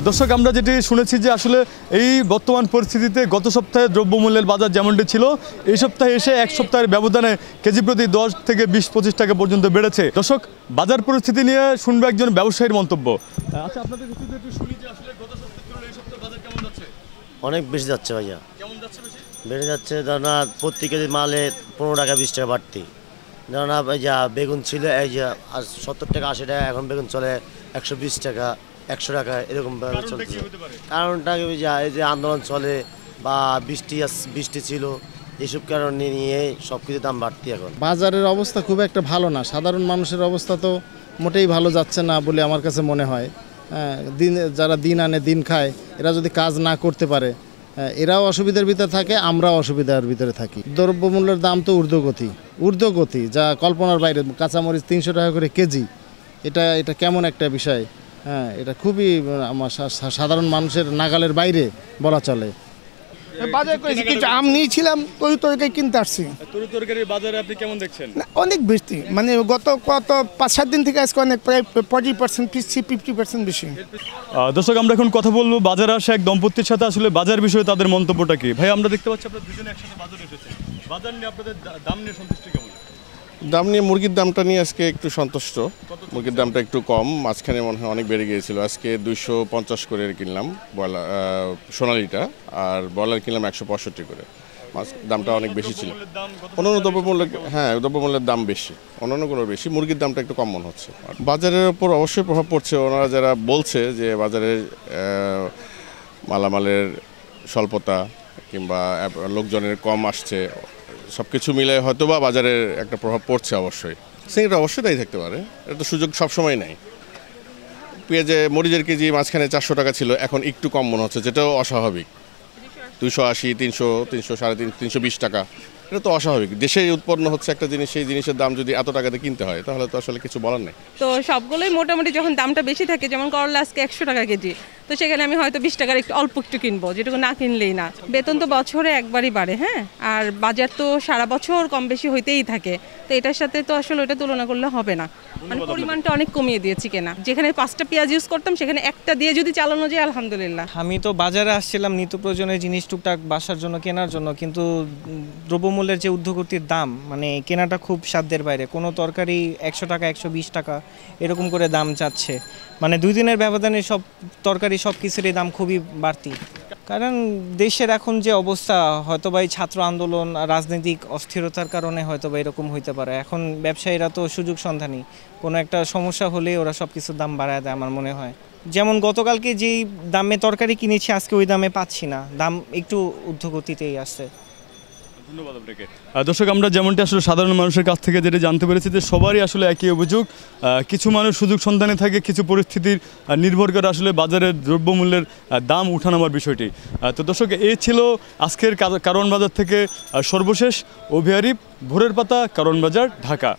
দর্শক, আমরা যেটি শুনেছি যে আসলে এই বর্তমান পরিস্থিতিতে গত সপ্তাহে দ্রব্যমূল্যের বাজার যেমনটি ছিল, এই সপ্তাহে এসে এক সপ্তাহের ব্যবধানে কেজি প্রতি 10 থেকে 20-25 টাকা পর্যন্ত বেড়েছে। দর্শক, বাজার পরিস্থিতি নিয়ে শুনবে একজন ব্যবসায়ীর মন্তব্য। আচ্ছা, আপনাদের কাছে একটু শুনি যে আসলে গত সপ্তাহে তুলনায় এই সপ্তাহে বাজার কেমন যাচ্ছে? অনেক বেশি যাচ্ছে ভাইয়া। কেমন যাচ্ছে বেশি? বেড়ে যাচ্ছে, ধরুন প্রতি কেজি মালে 15 টাকা 20 টাকা বাড়তি। ধরুন এই যা বেগুন ছিল এই যে 70 টাকা 80 টাকা, এখন বেগুন চলে 120 টাকা 100 টাকা এরকম ভাবে চলছে। কারণটা এই যে আন্দোলন চলে বা বৃষ্টি ছিল, এইসব কারণে নিয়ে সব কিছু দাম বাড়তি। এখন বাজারের অবস্থা খুব একটা ভালো না, সাধারণ মানুষের অবস্থা তো মোটেই ভালো যাচ্ছে না বলে আমার কাছে মনে হয়। যারা দিন আনে দিন খায়, এরা যদি কাজ না করতে পারে, এরাও অসুবিধার ভিতরে থাকে, আমরাও অসুবিধার ভিতরে থাকি। দ্রব্যমূল্যের দাম তো ঊর্ধ্বগতি, যা কল্পনার বাইরে। কাঁচামরিচ 300 টাকা করে কেজি, এটা কেমন একটা বিষয়? এটা খুবই আমার সাধারণ মানুষের নাগালের বাইরে বলা চলে। বাজার করেছি, কিছু আম নিয়েছিলাম, তরকারি কিনতে আসছি। তরকারির বাজারে আপনি কেমন দেখছেন? অনেক বেশি, মানে গত 5-7 দিন থেকে আজকে অনেক, প্রায় 40% পিছছি, 50% বেশি। দর্শক, আমরা এখন কথা বলবো বাজারে আসা এক দম্পতির সাথে। আসলে বাজার বিষয়ে তাদের মন্তব্যটা কি? ভাই, আমরা দেখতে পাচ্ছি আপনারা দুজনে একসাথে বাজারে এসেছেন। বাজার নিয়ে আপনাদের দাম নিয়ে সন্তুষ্টি কেমন? দাম নিয়ে মুরগির দামটা নিয়ে আজকে একটু সন্তুষ্ট। মুরগির দামটা একটু কম, মাঝখানে মনে হয় অনেক বেড়ে গিয়েছিল। আজকে 250 করে কিনলাম ব্রয়লার, সোনালিটা, আর ব্রয়লার কিনলাম 165 করে। দামটা অনেক বেশি ছিল। অন্যান্য দ্রব্যমূল্যের দাম বেশি, অন্যান্যগুলো বেশি। মুরগির দামটা একটু কম মনে হচ্ছে। বাজারের উপর অবশ্যই প্রভাব পড়ছে। ওনারা যারা বলছে যে বাজারে মালামালের স্বল্পতা কিংবা লোকজনের কম আসছে, সব কিছু মিলে হয়তো বা বাজারের একটা প্রভাব পড়ছে। অবশ্যই সেটা অবশ্যই তাই থাকতে পারে। এটা তো সুযোগ সবসময় নেই। মরিচের কেজি মাঝখানে 400 টাকা ছিল, এখন একটু কম মনে হচ্ছে, যেটাও অস্বাভাবিক। 280, 300, 300, 320 টাকা, এটা তো অস্বাভাবিক। দেশে উৎপন্ন হচ্ছে একটা জিনিস, সেই জিনিসের দাম যদি এত টাকাতে কিনতে হয়, তাহলে তো আসলে কিছু বলার নেই। তো সবগুলোই মোটামুটি যখন দামটা বেশি থাকে, যেমন করলা আজকে 100 টাকা কেজি, তো সেখানে আমি হয়তো 20 টাকার অল্প একটু কিনবো, যেটুকু না কিনলেই না। বেতন তো বছরে একবারই বাড়ে, হ্যাঁ, আর বাজার তো সারা বছর কম বেশি হইতেই থাকে। তো এটার সাথে তো আসলে ওটা তুলনা করলে হবে না। মানে পরিমাণটা অনেক কমিয়ে দিয়েছি কেনা। যেখানে 5টা পেঁয়াজ ইউজ করতাম, সেখানে একটা দিয়ে যদি চালানো যায় আলহামদুলিল্লাহ। আমি তো বাজারে আসছিলাম নিত্য প্রয়োজনীয় জিনিস টুকটাক বাসার জন্য কেনার জন্য, কিন্তু দ্রব্যমূল্যের যে ঊর্ধ্বগতির দাম, মানে কেনাটা খুব সাধ্যের বাইরে। কোনো তরকারি 100 টাকা 120 টাকা এরকম করে দাম যাচ্ছে। মানে 2 দিনের ব্যবধানে সব তরকারি সব কিছুরই দাম খুবই বাড়তি। কারণ দেশের এখন যে অবস্থা, হয়তোবা এই ছাত্র আন্দোলন, রাজনৈতিক অস্থিরতার কারণে হয়তোবা এরকম হইতে পারে। এখন ব্যবসায়ীরা তো সুযোগ সন্ধানী, কোনো একটা সমস্যা হলেই ওরা সব কিছুর দাম বাড়ায় দেয় আমার মনে হয়। যেমন গতকালকে যেই দামে তরকারি কিনেছি, আজকে ওই দামে পাচ্ছি না, দাম একটু ঊর্ধ্বগতিতেই আসছে। ধন্যবাদ আপনাকে। দর্শক, আমরা যেমনটি আসলে সাধারণ মানুষের কাছ থেকে যেটা জানতে পেরেছি যে সবারই আসলে একই অভিযোগ। কিছু মানুষ সুযোগ সন্ধানে থাকে, কিছু পরিস্থিতির নির্ভর করে আসলে বাজারের দ্রব্যমূল্যের দাম উঠানামার বিষয়টি। তো দর্শক, এই ছিল আজকের কারওয়ান বাজার থেকে সর্বশেষ। অভি আরিফ, ভোরের পাতা, কারওয়ান বাজার, ঢাকা।